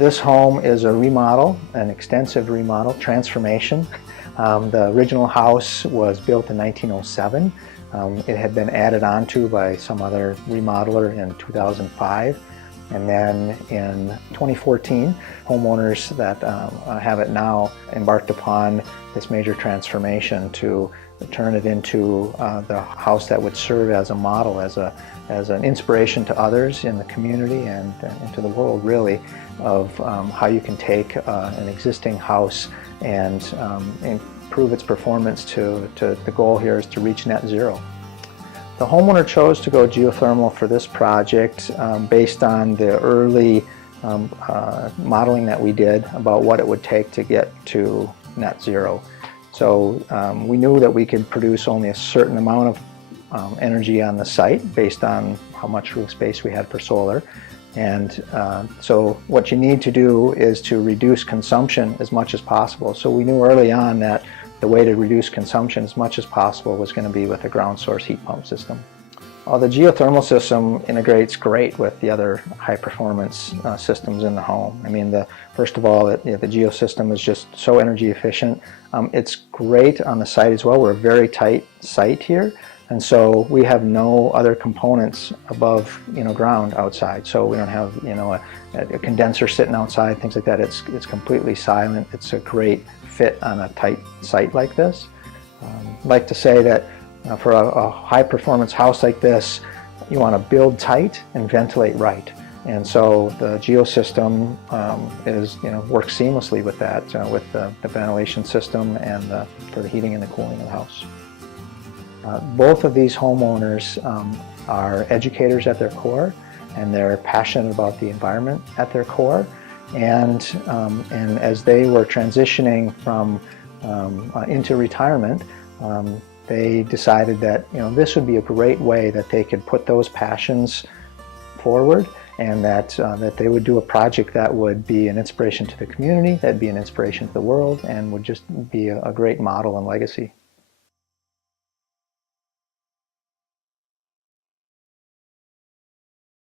This home is a remodel, an extensive remodel, transformation. The original house was built in 1907. It had been added onto by some other remodeler in 2005. And then in 2014, homeowners that have it now embarked upon this major transformation to turn it into the house that would serve as a model, as an inspiration to others in the community and to the world, really, of how you can take an existing house and improve its performance to the goal here is to reach net zero. The homeowner chose to go geothermal for this project based on the early modeling that we did about what it would take to get to net zero. So we knew that we could produce only a certain amount of energy on the site based on how much roof space we had for solar. And so what you need to do is to reduce consumption as much as possible. So we knew early on that the way to reduce consumption as much as possible was going to be with a ground source heat pump system. The geothermal system integrates great with the other high performance systems in the home. I mean, first of all, the geo system is just so energy efficient. It's great on the site as well. We're a very tight site here. And so we have no other components above, ground outside. So we don't have, a condenser sitting outside, things like that. It's completely silent. It's a great fit on a tight site like this. I'd like to say that for a high performance house like this, you want to build tight and ventilate right. And so the geo system works seamlessly with that, with the ventilation system and for the heating and the cooling of the house. Both of these homeowners are educators at their core, and they're passionate about the environment at their core. And as they were transitioning from into retirement, they decided that this would be a great way that they could put those passions forward, and that they would do a project that would be an inspiration to the community, that'd be an inspiration to the world, and would just be a great model and legacy.